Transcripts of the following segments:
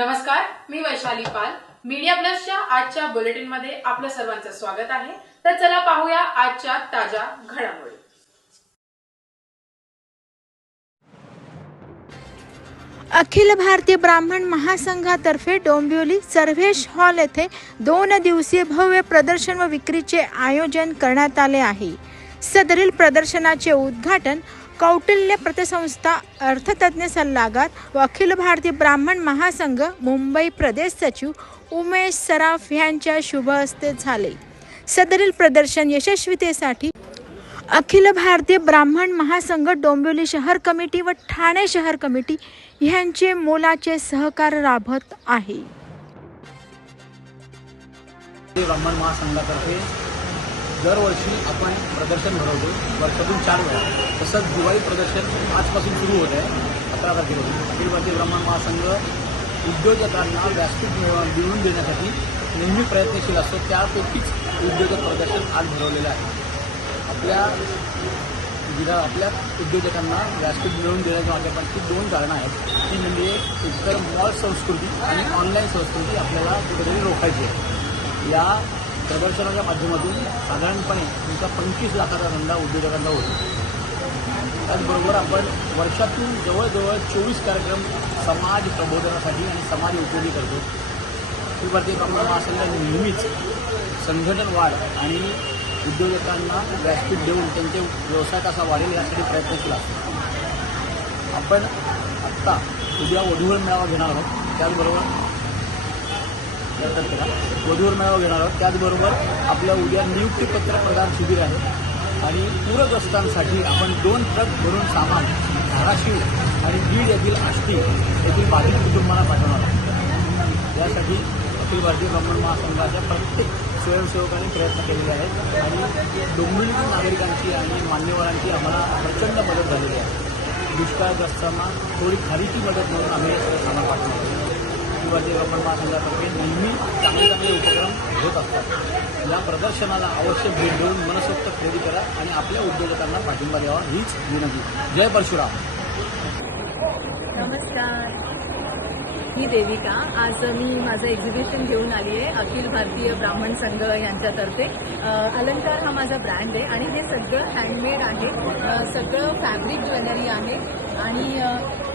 नमस्कार मी वैशाली पाल. मीडिया प्लसच्या आजच्या बुलेटिनमध्ये आपलं सर्वांचं स्वागत आहे. तर चला पाहूया आजच्या ताज्या घडामोडी. अखिल भारतीय ब्राह्मण महासंघातर्फे डोंबिवली सर्व्हेश हॉल येथे दोन दिवसीय भव्य प्रदर्शन व विक्रीचे आयोजन करण्यात आले आहे. सदरील प्रदर्शनाचे उद्घाटन कौटिल्य प्रतिसंस्था अर्थतज्ञ सल्लागार व अखिल भारतीय ब्राह्मण महासंघ मुंबई प्रदेश सचिव उमेश सराफ यांच्या शुभ हस्ते झाले. सदरील प्रदर्शन यशस्वीतेसाठी अखिल भारतीय ब्राह्मण महासंघ डोंबिवली शहर कमिटी व ठाणे शहर कमिटी यांचे मोलाचे सहकार राबत आहे. ब्राह्मण महासंघातर्फे दरवर्षी आपण प्रदर्शन भरवतो वर्षातून चार वेळा. तसंच दिवाळी प्रदर्शन आजपासून सुरू होत आहे अकरा तारखेपासून. अखिल भारतीय ब्राह्मण महासंघ उद्योजकांना व्यासपीठ मिळवून मिळवून देण्यासाठी नेहमी प्रयत्नशील असतो. त्यापैकीच उद्योजक प्रदर्शन आज भरवलेलं आहे. आपल्या जिला आपल्या उद्योजकांना व्यासपीठ मिळवून देण्याच्या माध्यमाची दोन कारणं आहेत. ती म्हणजे एकतर मॉल संस्कृती आणि ऑनलाईन संस्कृती आपल्याला कुठेतरी रोखायची आहे. या प्रदर्शनाच्या माध्यमातून साधारणपणे तुमचा पंचवीस लाखाचा धंदा उद्योजकांना होतो. त्याचबरोबर आपण वर्षातून जवळजवळ चोवीस कार्यक्रम समाज प्रबोधनासाठी आणि समाज उपयोगी करतो. अखिल भारतीय ब्राह्मण महासंघाने नेहमीच संघटन वाढ आणि उद्योजकांना व्यासपीठ देऊन त्यांचे व्यवसाय कसा वाढेल यासाठी प्रयत्न केला. आपण आत्ता उद्या वधूवर मेळावा घेणार आहोत. त्याचबरोबर लक्षात वधूवर मेळावा घेणार आहोत. त्याचबरोबर आपल्या उद्या नियुक्तीपत्र प्रदान शिबिर आहे. आणि पूरग्रस्तांसाठी आपण दोन ट्रक भरून सामान धाराशिव आणि बीड येथील आष्टी येथील बाधित कुटुंबांना पाठवणार आहोत. यासाठी अखिल भारतीय ब्राह्मण महासंघाच्या प्रत्येक स्वयंसेवकांनी प्रयत्न केलेले आहेत. आणि डोंबिवलीतील नागरिकांची आणि मान्यवरांची आम्हाला प्रचंड मदत झालेली आहे. दुष्काळग्रस्तांना थोडी खारीची मदत म्हणून आम्ही सामान पाठवतो आहोत. शिवाजी ब्राह्मण महासंघातर्फे नेहमी चांगले चांगले उपक्रम होत असतात. या प्रदर्शनाला अवश्य भेट देऊन मनसोक्त खरेदी करा आणि आपल्या उद्योजकांना पाठिंबा द्यावा हीच विनंती. जय परशुराम. नमस्कार. मी देविका. आज मी माझं एक्झिबिशन घेऊन आली आहे अखिल भारतीय ब्राह्मण संघ यांच्यातर्फे. अलंकार हा माझा ब्रँड आहे आणि हे सगळं हँडमेड आहे. सगळं फॅब्रिक ज्वेलरी आहे. आणि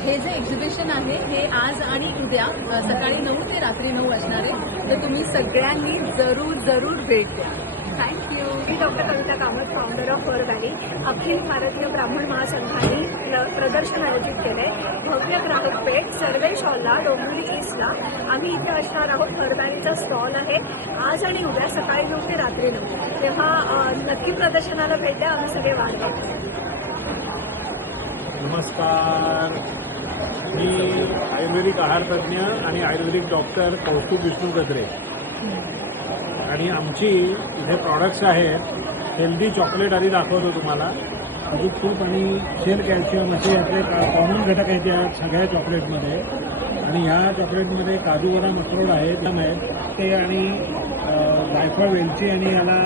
हे जे एक्झिबिशन आहे हे आज आणि उद्या सकाळी नऊ ते रात्री नऊ असणार आहे. तर तुम्ही सगळ्यांनी जरूर जरूर भेट द्या. Thank you me doctor Kavita Kamat founder of वर व्हॅली अखिल भारतीय ब्राह्मण महासंघाने प्र- प्रदर्शन आयोजित केले भव्य ग्राहक पेठ सर्वेश हॉलला डोंबिवली ईस्टला आम्ही इथे असणार आहोत. हरदारीचा स्टॉल आहे. आज आणि उद्या सकाळी नऊ ते रात्री नऊ. तेव्हा नक्की प्रदर्शनाला भेट द्या. आम्ही सगळे बघतो नमस्कार. आयुर्वेदिक आहार तज्ज्ञ आणि आयुर्वेदिक डॉक्टर कौस्तुभ विष्णू गजरे आणि आमची जे प्रॉडक्ट्स आहेत हेल्दी चॉकलेट आधी दाखवतो तुम्हाला. म्हणजे खूप आणि शेल कॅल्शियम असे यातले कॉमन घटक आहेत या सगळ्या चॉकलेटमध्ये आणि ह्या चॉकलेटमध्ये काजू बदाम मसरोड आहेत बदाम आहेत. ते आणि जायफळ वेलची आणि याला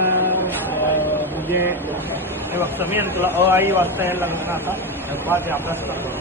म्हणजे हे बघतो मी तुला अ आई वाचता यायला लागलं ना आता? पाच अभ्यास करतो.